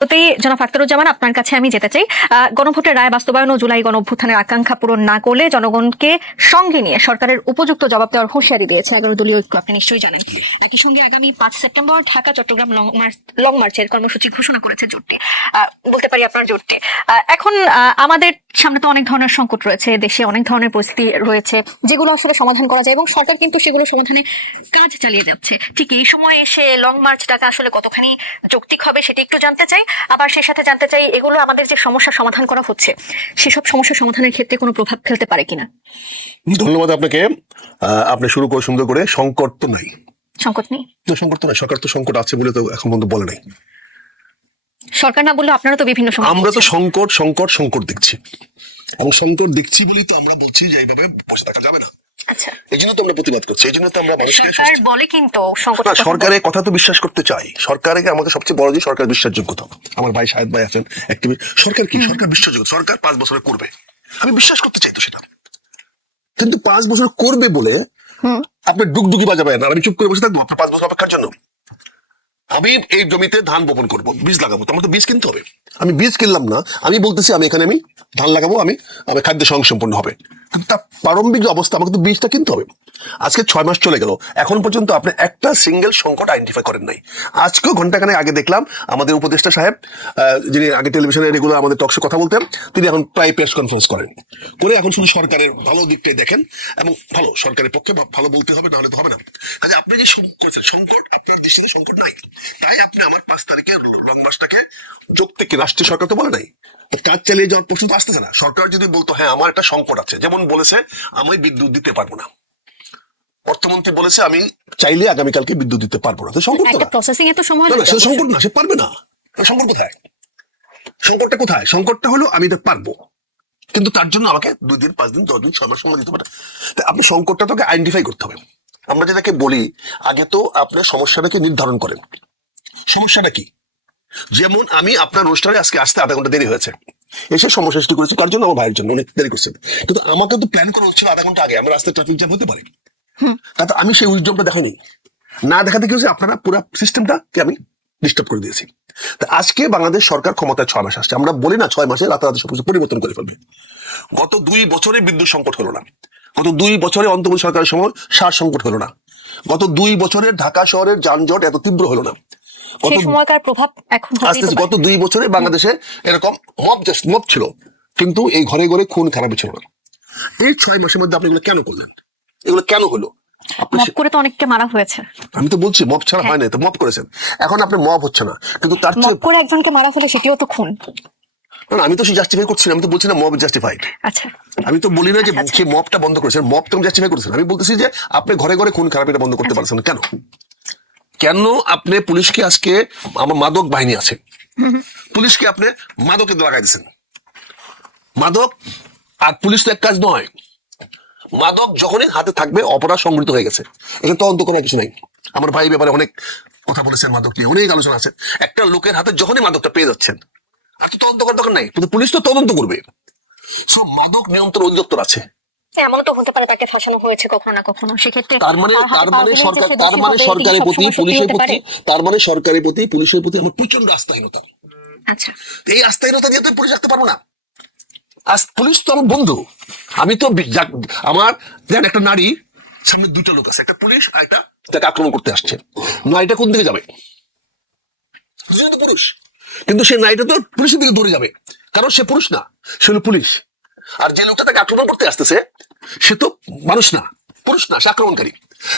জনাব আখতারুজ্জামান, আপনার কাছে আমি যেতে চাই। গণভোটের রায় বাস্তবায়ন ও জুলাই গণঅভ্যুত্থানের আকাঙ্ক্ষা পূরণ না করলে জনগণকে সঙ্গে নিয়ে সরকারের উপযুক্ত জবাব দেওয়ার হুঁশিয়ারি দিয়েছে 11 দলীয় ঐক্য, আপনি নিশ্চয়ই জানেন। একই সঙ্গে আগামী 5 সেপ্টেম্বর ঢাকা চট্টগ্রাম লং মার্চের কর্মসূচি ঘোষণা করেছে জোটটি, বলতে পারি আপনার জোটটি। এখন আমাদের সামনে তো অনেক ধরনের সংকট রয়েছে, দেশে অনেক ধরনের পরিস্থিতি রয়েছে যেগুলো আসলে সমাধান করা যায় এবং সরকার কিন্তু সেগুলো সমাধানে কাজ চালিয়ে যাচ্ছে। ঠিক এই সময় এসে লং মার্চ ডাকা আসলে কতখানি যৌক্তিক হবে সেটা একটু জানতে চাই। আবার সেই সাথে জানতে চাই এগুলো আমাদের যে সমস্যা সমাধান করা হচ্ছে সেসব সমস্যা সমাধানের ক্ষেত্রে কোনো প্রভাব ফেলতে পারে কিনা। ধন্যবাদ আপনাকে। আপনি শুরু করে সুন্দর করে। সংকট তো নাই, সংকট নেই, সংকট তো নাই। সরকার তো সংকট আছে বলে তো এখন পর্যন্ত বলে নাই। সরকার না বললে আপনারা তো বিভিন্ন সময় আমরা তো সংকট সংকট সংকট দেখছি, এবং সংকট দেখছি বলেই তো আমরা বলছি যে এইভাবে বসে থাকা যাবে না। আচ্ছা, এই জন্য তো আমরা প্রতিবাদ করছি, এই জন্য তো আমরা মানুষকে সরকার বলে কিন্তু সংকট সরকারের কথা তো বিশ্বাস করতে চাই। সরকারকে আমাকে সবচেয়ে বড় যে সরকার বিশ্বাসযোগ্যতা। আমার ভাই শাহেদ ভাই আছেন একটি সরকার কি সরকার বিশ্বাসযোগ্য, সরকার 5 বছরে করবে, আমি বিশ্বাস করতে চাই তো সেটা। কিন্তু 5 বছর করবে বলে আপনি ডুগডুগি বাজাবেন আর আমি চুপ করে বসে থাকবো আপনার 5 বছর অপেক্ষার জন্য? আমি এই জমিতে ধান বপন করবো, বীজ লাগাবো, তো আমার তো বীজ কিনতে হবে। আমি বীজ কিনলাম না, আমি বলতেছি আমি এখানে আমি ধান লাগাবো, আমি খাদ্য সংসম্পন্ন হবে, কিন্তু তার প্রারম্ভিক যে অবস্থা আমাকে তো বীজটা কিনতে হবে। আজকে 6 মাস চলে গেল, এখন পর্যন্ত আপনি একটা সিঙ্গেল সংকট আইডেন্টিফাই করেন নাই। আজকেও ঘন্টাখানেক আগে দেখলাম আমাদের উপদেষ্টা সাহেব, যিনি আগে টেলিভিশনে রেগুলার আমাদের টকশো কথা বলতেন, তিনি এখন প্রায় প্রেস কনফারেন্স করেন করে এখন শুধু সরকারের ভালো দিকটাই দেখেন, এবং ভালো সরকারের পক্ষে ভালো বলতে হবে, নাহলে তো হবে না। কাজে আপনি যে করছেন সংকট, আপনার দৃষ্টিতে সংকট নাই, তাই আপনি আমার 5 তারিখে লং মার্চটাকে যৌক্তিক রাষ্ট্রীয় সরকার তো বলে নাই, কাজ চালিয়ে যাওয়ার প্রশ্ন তো আসতেছে না। সরকার যদি বলতো হ্যাঁ আমার একটা সংকট আছে, যেমন বলেছে আমি বিদ্যুৎ দিতে পারবো না, অর্থমন্ত্রী বলেছে আমি চাইলে আগামীকালকে বিদ্যুৎ দিতে পারবো না, তো সংকট তো না, প্রসেসিং এত সময় না, সে সংকট না, সে পারবে না। সংকট কোথায়? সংকটটা কোথায়? সংকটটা হলো আমি এটা পারবো, কিন্তু তার জন্য আমাকে 2 দিন 5 দিন 10 দিন 6 মাস সময় দিতে পারে। আপনি সংকটটা তোকে আইডেন্টিফাই করতে হবে। আমরা যেটাকে বলি আগে তো আপনি সমস্যাটাকে নির্ধারণ করেন, সমস্যাটা কি। যেমন আমি আপনার অনুষ্ঠানে আজকে আসতে আধা ঘন্টা দেরি হয়েছে, এসে সমস্যা সৃষ্টি করেছি, কার জন্য? আমার ভাইয়ের জন্য, অনেক দেরি করছেন, কিন্তু আমাকে তো প্ল্যান করা হচ্ছিল আধা ঘন্টা আগে, আমার রাস্তায় ট্রাফিক জ্যাম হতে পারে, তাতে আমি সেই উইজডমটা দেখাইনি। না দেখাতে কি হচ্ছে, আপনারা পুরো সিস্টেমটাকে আমি ডিস্টার্ব করে দিয়েছি। তা আজকে বাংলাদেশ সরকার ক্ষমতায় 6 মাস আসছে, আমরা বলি না 6 মাসে রাতারাতি সবকিছু পরিবর্তন করে ফেলবে। গত 2 বছরে বিদ্যুৎ সংকট হলো না, গত 2 বছরে অন্তর্বর্তী সরকারের সময় সার সংকট হলো না, গত 2 বছরে ঢাকা শহরের যানজট এত তীব্র হলো না, গত 2 বছরে বাংলাদেশে এরকম মব ছিল, কিন্তু এই ঘরে ঘরে খুন খারাপই ছিল না। এই 6 মাসের মধ্যে আপনি এগুলো কেন করলেন? এগুলো কেন হলো? অনেককে মারা হয়েছে, আমি তো বলছি মব ছাড়া হয় না, তো মব করেছেন, এখন আপনি মব হচ্ছে না, কিন্তু তার চেয়ে একজনকে মারা হলে সেটিও তো খুন। না, আমি তো সে জাস্টিফাই করছি না, আমি তো বলছি না মব জাস্টিফাইড। আচ্ছা, আমি তো বলি না যে সে মবটা বন্ধ করেছেন, মব তো জাস্টিফাই করেছেন। আমি বলতেছি যে আপনি ঘরে ঘরে খুন খারাপ এটা বন্ধ করতে পারছেন কেন? কেন আপনি পুলিশকে আজকে, আমার মাদক বাহিনী আছে, পুলিশকে আপনি মাদকে লাগাই দিচ্ছেন? মাদক আর পুলিশ তো এক কাজ নয়। মাদক যখনই হাতে থাকবে অপরাধ সংগঠিত হয়ে গেছে, এখানে তদন্ত করার কিছু নাই। আমার ভাই ব্যাপারে অনেক কথা বলেছেন, মাদক নিয়ে অনেক আলোচনা আছে। একটা লোকের হাতে যখনই মাদকটা পেয়ে যাচ্ছেন আর তো তদন্ত করার দরকার নাই, কিন্তু পুলিশ তো তদন্ত করবে। সো মাদক নিয়ন্ত্রণ অধিদপ্তর আছে, এমনও তো হতে পারে তাকে ফাঁসানো হয়েছে কখনো না কখনো, সেক্ষেত্রে সরকারের প্রতি পুলিশের প্রতি, তার মানে সরকারের প্রতি পুলিশের প্রতি আমার প্রচন্ড আস্থাহীনতা। আচ্ছা, এই আস্থাহীনতা দিয়ে তো পুলিশ রাখতে পারবো না। আজ পুলিশ তো আমার বন্ধু, আমি তো আমার দেখেন একটা নারী সামনে 2টা লোক আছে, একটা পুলিশ আর একটা তাকে আক্রমণ করতে আসছে, নারীটা কোন দিকে যাবে? দুজনে তো পুরুষ, কিন্তু সে নারীটা তো পুলিশের দিকে দৌড়ে যাবে, কারণ সে পুরুষ না, সে হলো পুলিশ। আর যে লোকটা তাকে আক্রমণ করতে আসতেছে সে তো মানুষ না, পুরুষ না, সে আক্রমণকারী।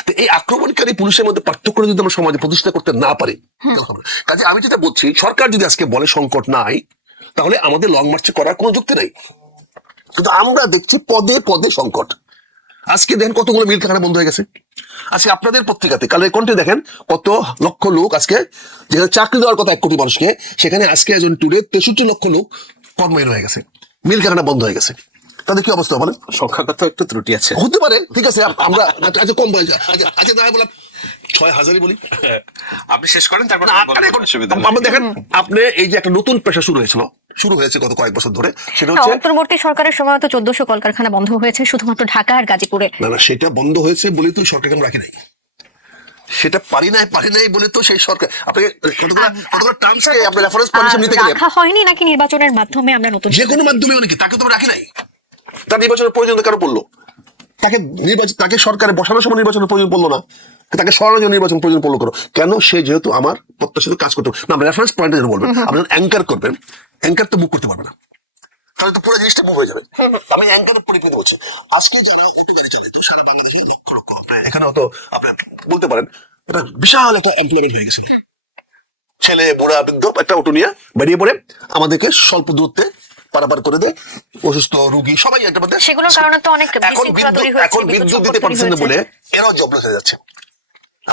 তো এই আক্রমণকারী পুলিশের মধ্যে পার্থক্য যদি আমরা সমাজে প্রতিষ্ঠা করতে না পারি, কাজে আমি যেটা বলছি, সরকার যদি আজকে বলে সংকট নাই, তাহলে আমাদের লং মার্চ করার কোনো যুক্তি নাই। কিন্তু আমরা দেখছি পদে পদে সংকট। আজকে দেখেন কতগুলো মিল কারখানা বন্ধ হয়ে গেছে। আজকে আপনাদের পত্রিকাতে কালের কণ্ঠে দেখেন কত লক্ষ লোক আজকে, যেখানে চাকরি দেওয়ার কথা 1 কোটি মানুষকে, সেখানে আজকে একজন টুডে 63 লক্ষ লোক কর্মহীন হয়ে গেছে, মিল কারখানা বন্ধ হয়ে গেছে। তাদের কি অবস্থা বলেন? সংখ্যাগত একটু ত্রুটি আছে, হতে পারে, ঠিক আছে, আমরা আচ্ছা কম বলে আচ্ছা না বললাম 6000ই বলি, আপনি শেষ করেন, তারপর আমরা দেখেন আপনি এই যে একটা নতুন পেশা শুরু হয়েছে গত কয়েক বছর ধরে, সেটা হচ্ছে অন্তর্বর্তী সরকারের সময় তো 1400 কলকারখানা বন্ধ হয়েছে শুধুমাত্র ঢাকা আর গাজীপুরে। না সেটা বন্ধ হয়েছে বলেই তো সরকারকে আমরা রাখি নাই। সেটা পারি নাই বলে তো সেই সরকার আপনাকে কতগুলো টার্মসকে আপনি রেফারেন্স পয়েন্ট হিসেবে নিতে গেলে রাখা হয়নি নাকি নির্বাচনের মাধ্যমে আমরা নতুন যে কোনো মাধ্যমে নাকি তাকে তো আমরা রাখি নাই, তার নির্বাচনের প্রয়োজন কারো পড়লো, তাকে সরকারে বসানোর সময় নির্বাচনের প্রয়োজন পড়লো না, তাকে সরানোর জন্য নির্বাচন প্রয়োজন পড়লো কেন? সে যেহেতু আমার প্রত্যাশিত কাজ করতে না, আমরা রেফারেন্স পয়েন্টে যেটা বলবেন, আপনি অ্যাঙ্কার করবেন, অ্যাঙ্কার তো মুভ করতে পারবে না, তাহলে তো পুরো জিনিসটা মুভ হয়ে যাবে। আমি অ্যাঙ্কারের পরিপ্রেক্ষিতে বলছি, আজকে যারা অটো গাড়ি চালাইতো সারা বাংলাদেশে লক্ষ লক্ষ, এখানেও তো আপনি বলতে পারেন এটা বিশাল একটা এমপ্লয়মেন্ট হয়ে গেছে, ছেলে বুড়া বৃদ্ধ একটা অটো নিয়ে বেরিয়ে পড়ে আমাদেরকে স্বল্প দূরত্বে পারাপার করে দেয়, অসুস্থ রোগী সবাই একটা মধ্যে। সেগুলোর কারণে তো অনেক এখন বিদ্যুৎ দিতে পারছেন না বলে এরাও জবলেস হয়ে যাচ্ছে।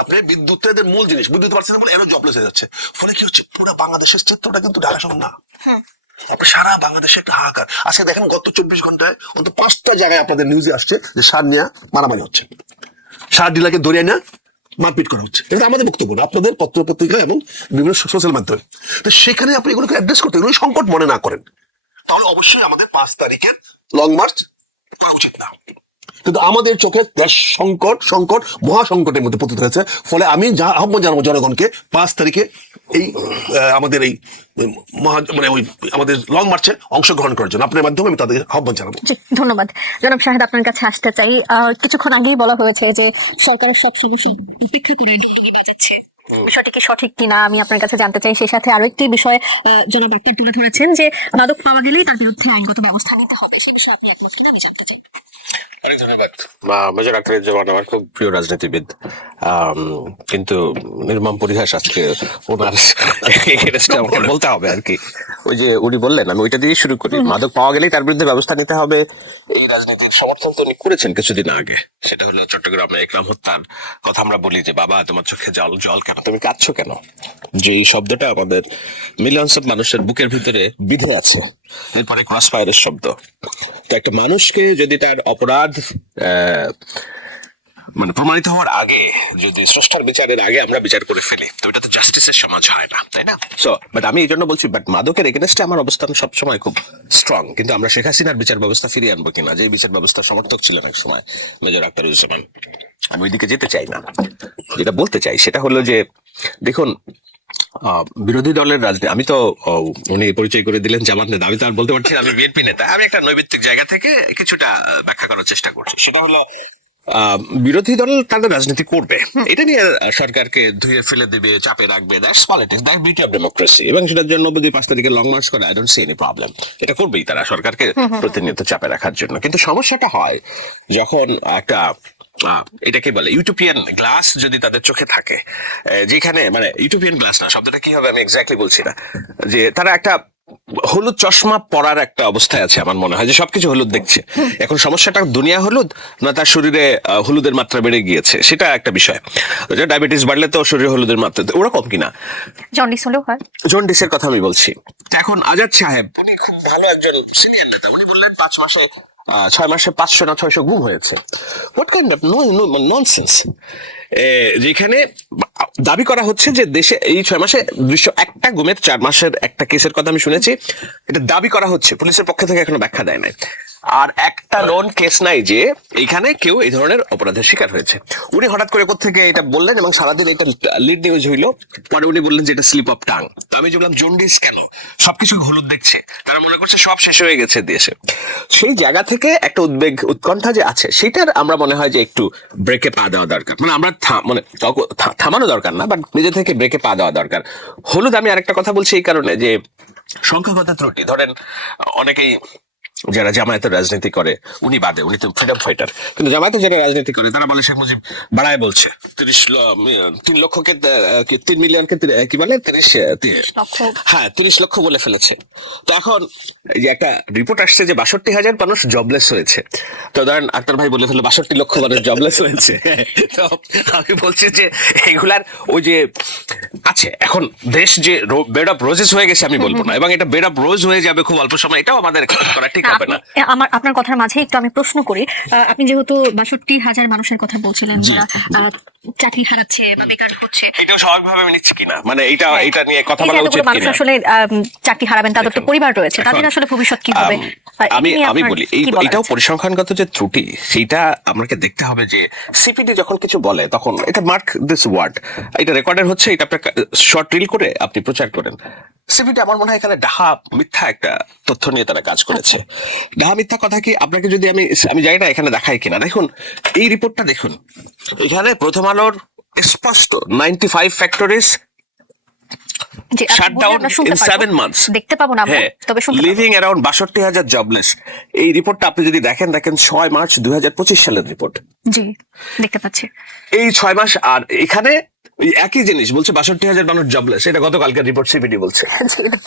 আপনি বিদ্যুতের মূল জিনিস বিদ্যুৎ পারছেন না বলে এরাও জবলেস হয়ে যাচ্ছে। ফলে কি হচ্ছে, পুরো বাংলাদেশের চিত্রটা কিন্তু ঢাকা শহর না, আপনি সারা বাংলাদেশে একটা হাহাকার। আজকে দেখেন গত 24 ঘন্টায় অন্তত 5টা জায়গায় আপনাদের নিউজে আসছে যে সার নিয়ে মারামারি হচ্ছে, সার ডিলারকে ধরিয়ে না মারপিট করা হচ্ছে। এটা আমাদের বক্তব্য না, আপনাদের পত্র পত্রিকা এবং বিভিন্ন সোশ্যাল মাধ্যমে। তো সেখানে আপনি এগুলোকে অ্যাড্রেস করতে, এগুলো সংকট মনে না করেন, তাহলে অবশ্যই আমাদের 5 তারিখে লং মার্চ করা উচিত না। কিন্তু আমাদের চোখে দেশ সংকট মহা সংকটের মধ্যে পতিত হয়েছে। ফলে আমি আহ্বান জানাবো জনগণকে 5 তারিখে এই আমাদের এই মানে ওই আমাদের লং মার্চে অংশগ্রহণ করার জন্য আপনার মাধ্যমে আমি তাদের আহ্বান জানাবো। ধন্যবাদ। জনাব শাহেদ, আপনার কাছে আসতে চাই। কিছুক্ষণ আগেই বলা হয়েছে যে সরকারের সব সমস্যা উপেক্ষা করে দুর্যোগে বাঁচাচ্ছে, বিষয়টি কি সঠিক কিনা আমি আপনার কাছে জানতে চাই। সেই সাথে আরো একটি বিষয় জনাব আক্তার তুলে ধরেছেন যে মাদক পাওয়া গেলেই তার বিরুদ্ধে আইনগত ব্যবস্থা নিতে হবে, সেই বিষয়ে আপনি একমত কিনা আমি জানতে চাই। অনেক ধন্যবাদ। মেজর আখতারুজ্জামান আমার খুব প্রিয় রাজনীতিবিদ, কিন্তু নির্মম পরিহাস আজকে ওনার আমাকে বলতে হবে আর কি। ওই যে উনি বললেন, আমি ওইটা দিয়ে শুরু করি, মাদক পাওয়া গেলেই তার বিরুদ্ধে ব্যবস্থা নিতে হবে। এই রাজনীতির সমর্থন তো উনি করেছেন কিছুদিন আগে, সেটা হলো চট্টগ্রামে একরাম হত্যার কথা আমরা বলি যে বাবা তোমার চোখে জল কেন, তুমি কাঁদছো কেন, যে এই শব্দটা আমাদের মিলিয়ন্স অফ মানুষের বুকের ভিতরে বিধে আছে। এরপরে ক্রস ফায়ারের শব্দ। তো একটা মানুষকে যদি তার অপরাধ মানে প্রমাণিত হওয়ার আগে, যদি স্রষ্টার বিচারের আগে আমরা বিচার করে ফেলি, তো এটা তো জাস্টিসের সমাজ হয় না, তাই না? সো বাট আমি এই জন্য বলছি, বাট মাদকের এগেনস্টে আমার অবস্থান সবসময় খুব স্ট্রং। কিন্তু আমরা শেখ হাসিনার বিচার ব্যবস্থা ফিরিয়ে আনবো কিনা, যে বিচার ব্যবস্থার সমর্থক ছিলেন এক সময় মেজর আখতারুজ্জামান, আমি ওইদিকে যেতে চাই না। যেটা বলতে চাই সেটা হলো যে দেখুন, বিরোধী দলের রাজনীতি, আমি তো উনি পরিচয় করে দিলেন জামাত নেতা, আমি তো আর বলতে পারছি না আমি বিএনপি নেতা। আমি একটা নৈবিত্তিক জায়গা থেকে কিছুটা ব্যাখ্যা করার চেষ্টা করছি। সেটা হলো বিরোধী দল তাদের রাজনীতি করবে, এটা নিয়ে সরকারকে ধুয়ে ফেলে দেবে, চাপে রাখবে, that's politics, that's beauty of democracy. এবং সেটার জন্য যদি 5 তারিখে লং মার্চ করে, I don't see any problem. এটা করবেই তারা, সরকারকে প্রতিনিয়ত চাপে রাখার জন্য। কিন্তু সমস্যাটা হয় যখন একটা এটাকে বলে ইউটোপিয়ান গ্লাস যদি তাদের চোখে থাকে, যেখানে মানে ইউটোপিয়ান গ্লাস না, শব্দটা কি হবে আমি এক্স্যাক্টলি বলছি না, যে তারা একটা হলুদ চশমা পরার একটা অবস্থায় আছে। আমার মনে হয় যে সবকিছু হলুদ দেখছে। এখন সমস্যাটা দুনিয়া হলুদ না তার শরীরে হলুদের মাত্রা বেড়ে গিয়েছে, সেটা একটা বিষয়। ডায়াবেটিস বাড়লে তো শরীরে হলুদের মাত্রা ওরকম কিনা, জন্ডিস হলেও হয়। জন্ডিসের কথা আমি বলছি। এখন আজাদ সাহেব উনি খুব ভালো একজন সিনিয়র নেতা, উনি বললেন 6 মাসে 500 না 600 গুম হয়েছে। What kind of nonsense! যেখানে দাবি করা হচ্ছে যে দেশে এই 6 মাসে 201টা গুমের 4 মাসের একটা কেসের কথা আমি শুনেছি, এটা দাবি করা হচ্ছে, পুলিশের পক্ষ থেকে এখনো ব্যাখ্যা দেয় নাই। আর একটা লোন কেস নাই যে এইখানে কেউ এই ধরনের অপরাধের শিকার হয়েছে। উনি হঠাৎ করে কোত্থেকে এটা বললেন এবং সারাদিন এটা লিড নিউজ হইলো। পরে উনি বললেন যে এটা স্লিপ অফ টাং। আমি বললাম জন্ডিস কেন, সবকিছু হলুদ দেখছে, তারা মনে করছে সব শেষ হয়ে গেছে দেশে। সেই জায়গা থেকে একটা উদ্বেগ উৎকণ্ঠা যে আছে, সেটার আমরা মনে হয় যে একটু ব্রেকে পা দেওয়া দরকার। মানে আমরা মানে থামানো দরকার না, বাট নিজে থেকে ব্রেকে পা দেওয়া দরকার। হলুদ আমি আরেকটা কথা বলছি এই কারণে যে সংখ্যাগত ত্রুটি, ধরেন অনেকেই যারা জামায়াতের রাজনীতি করে, উনি বাদে, উনি তো ফ্রিডম ফাইটার, কিন্তু জামায়াতে যারা রাজনীতি করে তারা বলে শেখ মুজিব বাড়ায় বলছে 3 লক্ষকে 3 মিলিয়নকে কি বলে 30 লক্ষ, হ্যাঁ 30 লক্ষ বলে ফেলেছে। তো এখন এই যে একটা রিপোর্ট আসছে যে 62,000 মানুষ জবলেস হয়েছে। তো ধরেন আক্তার ভাই বলে ফেললো 62 লক্ষ মানুষ জবলেস হয়েছে। তো আমি বলছি যে এগুলার ওই যে আছে, এখন দেশ যে বেড অফ রোজেস হয়ে গেছে আমি বলবো না, এবং এটা বেড অফ রোজ হয়ে যাবে খুব অল্প সময়, এটাও আমাদের করা ঠিক হবে না। আপনার কথার মাঝে একটু আমি প্রশ্ন করি, আপনি যেহেতু 62,000 মানুষের কথা বলছিলেন যারা চাকরি হারাচ্ছে বা বেকার হচ্ছে, এটাও স্বাভাবিকভাবে আমি নিচ্ছি কিনা, মানে এটা নিয়ে কথা বলা উচিত কিনা? মানুষ আসলে চাকরি হারাবেন, তাদের তো পরিবার রয়েছে, তাদের আসলে ভবিষ্যৎ কি হবে? আমি নিয়ে আমি আপনার বলি কি বলার এটাও আছে? পরিসংখ্যানগত যে ত্রুটি সেইটা আমাকে দেখতে হবে যে সিপিডি যখন কিছু বলে তখন এটা মার্ক দিস ওয়ার্ড, এটা রেকর্ডের হচ্ছে, এটা আপনার শর্ট রিল করে আপনি প্রচার করেন। সিপিডি আমার মনে হয় এখানে ডাহা মিথ্যা একটা তথ্য নিয়ে তারা কাজ করেছে। ডাহা মিথ্যা কথা কি আপনাকে যদি আমি জানি না এখানে দেখাই কিনা, দেখুন এই রিপোর্টটা দেখুন, এখানে প্রথম আলোর স্পষ্ট 95 ফ্যাক্টরিজ জি, আপনি shut বললে down আমরা শুনতে in পারবো। 7 months। দেখতে পাবো না আমরা, হ্যাঁ, তবে শুনতে পাবো। Living around 62,000 jobless. এই রিপোর্টটা আপনি যদি দেখেন 6 মার্চ 2025 সালের রিপোর্ট। জি, দেখতে পাচ্ছি। এই 6 মাস, আর এখানে ওই একই জিনিস বলছে 62,000 মানুষ জবলেস, এটা গতকালকের রিপোর্ট সিপিডি বলছে।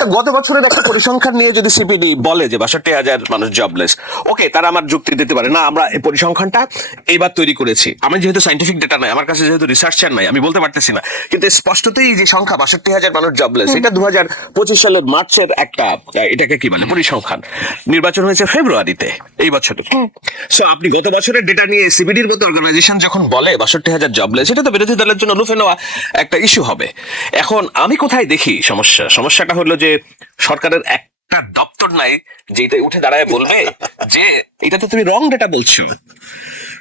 তো গত বছরের একটা পরিসংখ্যান নিয়ে যদি সিপিডি বলে যে 62,000 মানুষ জবলেস, ওকে, তারা আমার যুক্তি দিতে পারে না আমরা এই পরিসংখ্যানটা এইবার তৈরি করেছি। আমি যেহেতু সাইন্টিফিক ডেটা নাই, আমার কাছে যেহেতু রিসার্চার নাই, আমি বলতে পারতেছি না, কিন্তু স্পষ্টতই যে সংখ্যা 62,000 মানুষ জবলেস, এটা 2025 সালের মার্চের একটা, এটাকে কি বলে, পরিসংখ্যান। নির্বাচন হয়েছে ফেব্রুয়ারিতে এই বছরে। সো আপনি গত বছরের ডেটা নিয়ে সিবিডির মতো অর্গানাইজেশন যখন বলে 62,000 জবলেস, এটা তো বিরোধী দলের জন্য লুফে নেওয়া একটা ইস্যু হবে। এখন আমি কোথায় দেখি সমস্যাটা হলো যে সরকারের একটা দপ্তর নাই যে এটা উঠে দাঁড়ায় বলবে যে এটা তো তুমি রং ডেটা বলছো।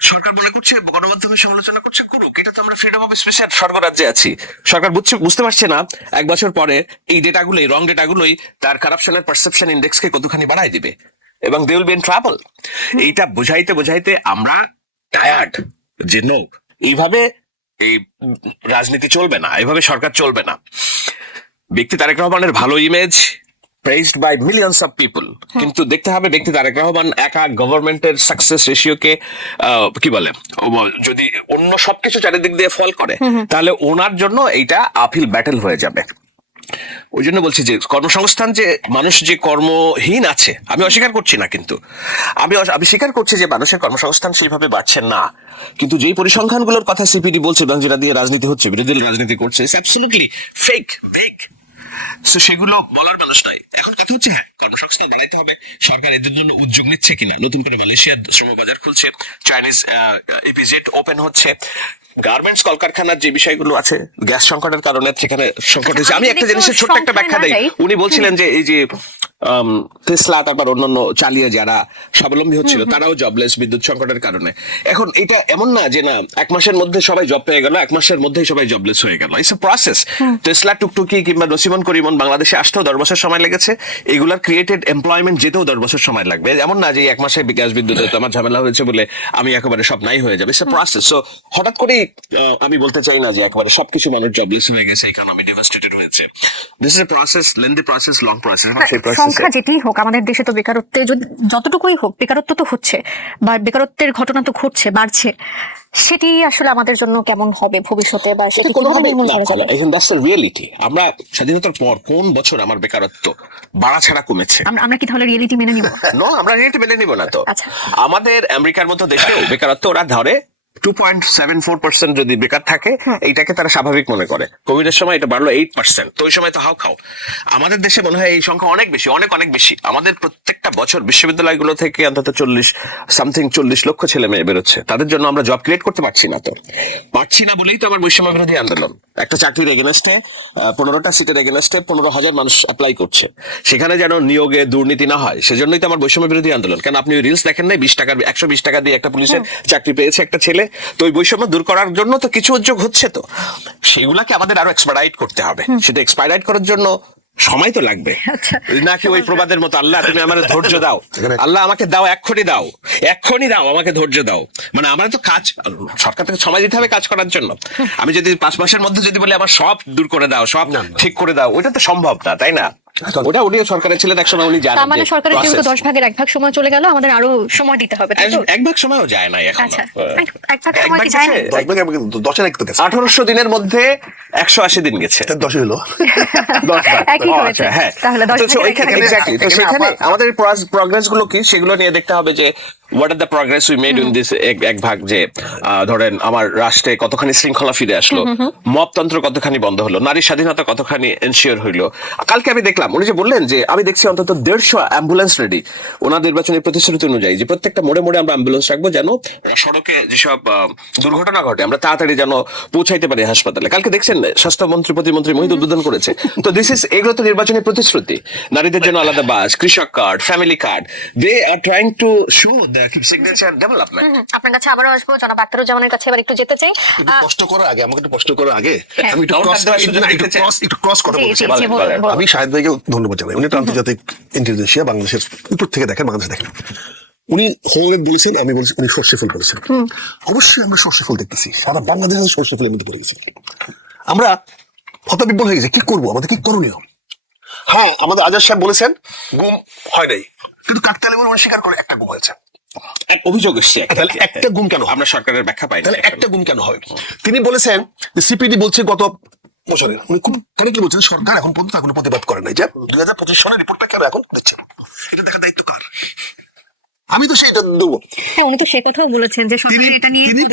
সরকার মনে করছে গণমাধ্যমের সমালোচনা করছে, করুক, এটা তো আমরা ফ্রিডম অফ স্পিচ এর স্বর্গরাজ্যে আছি। সরকার বুঝতে পারছে না এক বছর পরে এই ডেটাগুলোই, রং ডেটাগুলোই তার কারাপশনের পারসেপশন ইন্ডেক্সকে কতখানি বাড়ায় দিবে, এবং they will be in trouble. এইটা বুঝাইতে আমরা টায়ার্ড যে নো, এইভাবে এই রাজনীতি চলবে না, এইভাবে সরকার চলবে না। ব্যক্তি তারেক রহমানের ভালো image praised by millions of people, কিন্তু দেখতে হবে ব্যক্তি তারেক রহমান একা গভর্নমেন্টের সাকসেস রেশিওকে কি বলে, যদি অন্য সবকিছু চারিদিক দিয়ে ফল করে তাহলে ওনার জন্য এইটা আপহিল ব্যাটেল হয়ে যাবে। ওই জন্য বলছি যে কর্মসংস্থান, যে মানুষ যে কর্মহীন আছে, আমি অস্বীকার করছি না, কিন্তু আমি স্বীকার করছি যে মানুষের কর্মসংস্থান সেইভাবে বাড়ছে না। কিন্তু যেই পরিসংখ্যানগুলোর কথা সিপিডি বলছে এবং যেটা দিয়ে রাজনীতি হচ্ছে, বিরোধী দল রাজনীতি করছে, it's absolutely fake, fake. So সেগুলো বলার মানুষ নাই। এখন কথা হচ্ছে, হ্যাঁ, কর্মসংস্থান বাড়াইতে হবে। সরকার এদের জন্য উদ্যোগ নিচ্ছে কিনা, নতুন করে মালয়েশিয়ার শ্রমবাজার খুলছে, চাইনিজ ইপিজেড ওপেন হচ্ছে, গার্মেন্টস কলকারখানার যে বিষয়গুলো আছে গ্যাস সংকটের কারণে সেখানে সংকট হয়েছে। আমি একটা জিনিসের ছোট্ট একটা ব্যাখ্যা দেই। উনি বলছিলেন যে এই যে টেসলা, তারপর অন্যান্য চালিয়ে যারা স্বাবলম্বী হচ্ছিল তারাও জবলেস বিদ্যুৎ সংকটের কারণে। এখন এটা এমন না যে না এক মাসের মধ্যে সবাই জব পেয়ে গেল, এক মাসের মধ্যেই সবাই জবলেস হয়ে গেল। It's a process. টেসলা, টুকটুকি কিংবা নসিমন করিমন বাংলাদেশে আসতেও 10 বছর সময় লেগেছে, এগুলার ক্রিয়েটেড এমপ্লয়মেন্ট যেতেও 10 বছর সময় লাগবে। এমন না যে এক মাসে গ্যাস বিদ্যুতে আমার ঝামেলা হয়েছে বলে আমি একেবারে সব নাই হয়ে যাবে। It's a process. সো হঠাৎ করে আমি বলতে চাই না যে একেবারে সবকিছু মানুষ জবলেস হয়ে গেছে, ইকোনমি ডেভাস্টেটেড হয়েছে। This is a process, lengthy process, long process. সংখ্যা যেটাই হোক, আমাদের দেশে তো বেকারত্বে যতটুকুই হোক, বেকারত্ব তো হচ্ছে, বা বেকারত্বের ঘটনা তো ঘটছে, বাড়ছে। সেটি আসলে আমাদের জন্য কেমন হবে ভবিষ্যতে, বা সেটি কিভাবে নির্মূল করা যাবে? That's the reality. আমরা স্বাধীনতার পর কোন বছর আমার বেকারত্ব বাড়া ছাড়া কমেছে? আমরা কি তাহলে রিয়েলিটি মেনে নিব? নো, আমরা রিয়েলিটি মেনে নিব না তো। আচ্ছা। আমাদের আমেরিকার মতো দেশেও বেকারত্ব ওরা ধরে 2.74% যদি বেকার থাকে, এইটাকে তারা স্বাভাবিক মনে করে। কোভিডের সময় এটা বাড়লো 8%, তো ওই সময় তো হাও খাও। আমাদের দেশে মনে হয় এই সংখ্যা অনেক বেশি, অনেক বেশি। আমাদের প্রত্যেকটা বছর বিশ্ববিদ্যালয়গুলো থেকে অন্তত 40 লক্ষ ছেলে মেয়ে বেরোচ্ছে, তাদের জন্য আমরা জব ক্রিয়েট করতে পারছি না বলেই তো আমার বৈষম্য বিরোধী আন্দোলন। একটা চাকরির এগেনস্টে 15টা সিটের এগেনস্টে 15,000 মানুষ অ্যাপ্লাই করছে, সেখানে যেন নিয়োগে দুর্নীতি না হয়, সেজন্যই তো আমার বৈষম্য বিরোধী আন্দোলন। কেন আপনি রিলস দেখেন নাই? 120 টাকা দিয়ে একটা পুলিশের চাকরি পেয়েছে একটা ছেলে। তো ওই বৈষম্য দূর করার জন্য তো কিছু উদ্যোগ হচ্ছে, তো সেগুলাকে আমাদের আরো এক্সপার্টাইট করতে হবে। সেটা এক্সপার্টাইট করার জন্য সময় তো লাগবে। নাকি ওই প্রবাদের মতো, আল্লাহ তুমি আমার ধৈর্য দাও, আল্লাহ আমাকে দাও, এক্ষুনি দাও আমাকে ধৈর্য দাও। মানে আমরা তো কাজ, সরকার থেকে সময় দিতে হবে কাজ করার জন্য। আমি যদি 5 মাসের মধ্যে যদি বলি আমার সব দূর করে দাও, সব ঠিক করে দাও, ওইটা তো সম্ভব না, তাই না? ওটা উনিও সরকারের ছিলেন একসময়, উনি জানেন। তার মানে সরকারের যেহেতু 10 ভাগের 1 ভাগ সময় চলে গেল, আমাদের আরো সময় দিতে হবে, তাই তো? 1 ভাগ সময়ও যায় না এখন। আচ্ছা, 1 ভাগ সময় কি যায় না? 10 একটু গেছে, 1800 দিনের মধ্যে 180 দিন গেছে। 10 হলো। 10 ভাগ। একই হয়েছে। হ্যাঁ, তাহলে 10 তো ভাগের ওইখানে এক ভাগ। এক্স্যাক্টলি, তো সেখানে আমাদের প্রগ্রেস গুলো কি সেগুলো নিয়ে দেখতে হবে যে what are the progress we made in this এক ভাগ যে ধরেন আমার রাষ্ট্রে কতখানি শৃঙ্খলা ফিরে আসলো, মবতন্ত্র কতখানি বন্ধ হলো, নারী স্বাধীনতা কতখানি এনশিওর হইলো। কালকে আমি দেখলাম উনি যে বললেন যে আমি দেখছি অন্তত 150 অ্যাম্বুলেন্স রেডি ওনার নির্বাচনী প্রতিশ্রুতি অনুযায়ী, যে প্রত্যেকটা মোড়ে মোড়ে আমরা অ্যাম্বুলেন্স রাখবো যেন সড়কে যেসব দুর্ঘটনা ঘটে আমরা তাড়াতাড়ি যেন পৌঁছাইতে পারি হাসপাতালে। কালকে দেখছেন স্বাস্থ্যমন্ত্রী প্রতিমন্ত্রী মহিদ উদ্বোধন করেছে। তো দিস ইজ, এগুলো তো নির্বাচনী প্রতিশ্রুতি। নারীদের জন্য আলাদা বাস, কৃষক card, family card, they are trying to show the signature development. আপনার কাছে আবারও আসবো, জনাব আখতারুজ্জামানের কাছে এবার একটু যেতে চাই। একটু কষ্ট করার আগে আমাকে একটু কষ্ট করার আগে হ্যাঁ। আমি একটু কাউন্টার cross- দেওয়ার সুযোগ না, দিতে চাই। একটু ক্রস কথা জি, বলছি। জি, জি, বলুন, বলুন। আমি শাহেদ ভাইকে ধন্যবাদ জানাই, উনি একটা আন্তর্জাতিক ইন্টেলিজেন্সিয়া বাংলাদেশের উপর থেকে দেখেন, বাংলাদেশ দেখেন। উনি হোমওয়েট বলেছেন, আমি বলছি উনি সর্ষে ফুল বলেছেন। অবশ্যই আমরা সর্ষে ফুল দেখতেছি, সারা বাংলাদেশের সর্ষে ফুলের মধ্যে পড়ে গেছি আমরা। হতবিব্বল হয়ে গেছে, কি করবো, আমাদের কি করণীয়? হ্যাঁ, আমাদের আজাদ সাহেব বলেছেন গুম হয় নাই, কিন্তু কাকতালীয় উনি স্বীকার করে একটা গুম হয়েছে। এক অভিযোগ এসছে, তাহলে একটা গুম কেন হবে? আমরা সরকারের ব্যাখ্যা পাই না। তাহলে একটা গুম কেন হবে? তিনি বলেছেন যে সিপিডি বলছে গত বছরে, উনি খুব কারেক্টলি বলছেন সরকার এখন পর্যন্ত কোনো প্রতিবাদ করে নাই, যে 2025 সনের রিপোর্টটা কেন এখন দিচ্ছে, এটা দেখার দায়িত্ব কার? আমি তো সেইটা দেবো। হ্যাঁ, উনি তো সে কথাও বলেছেন যে সরকার এটা নিয়ে তিনি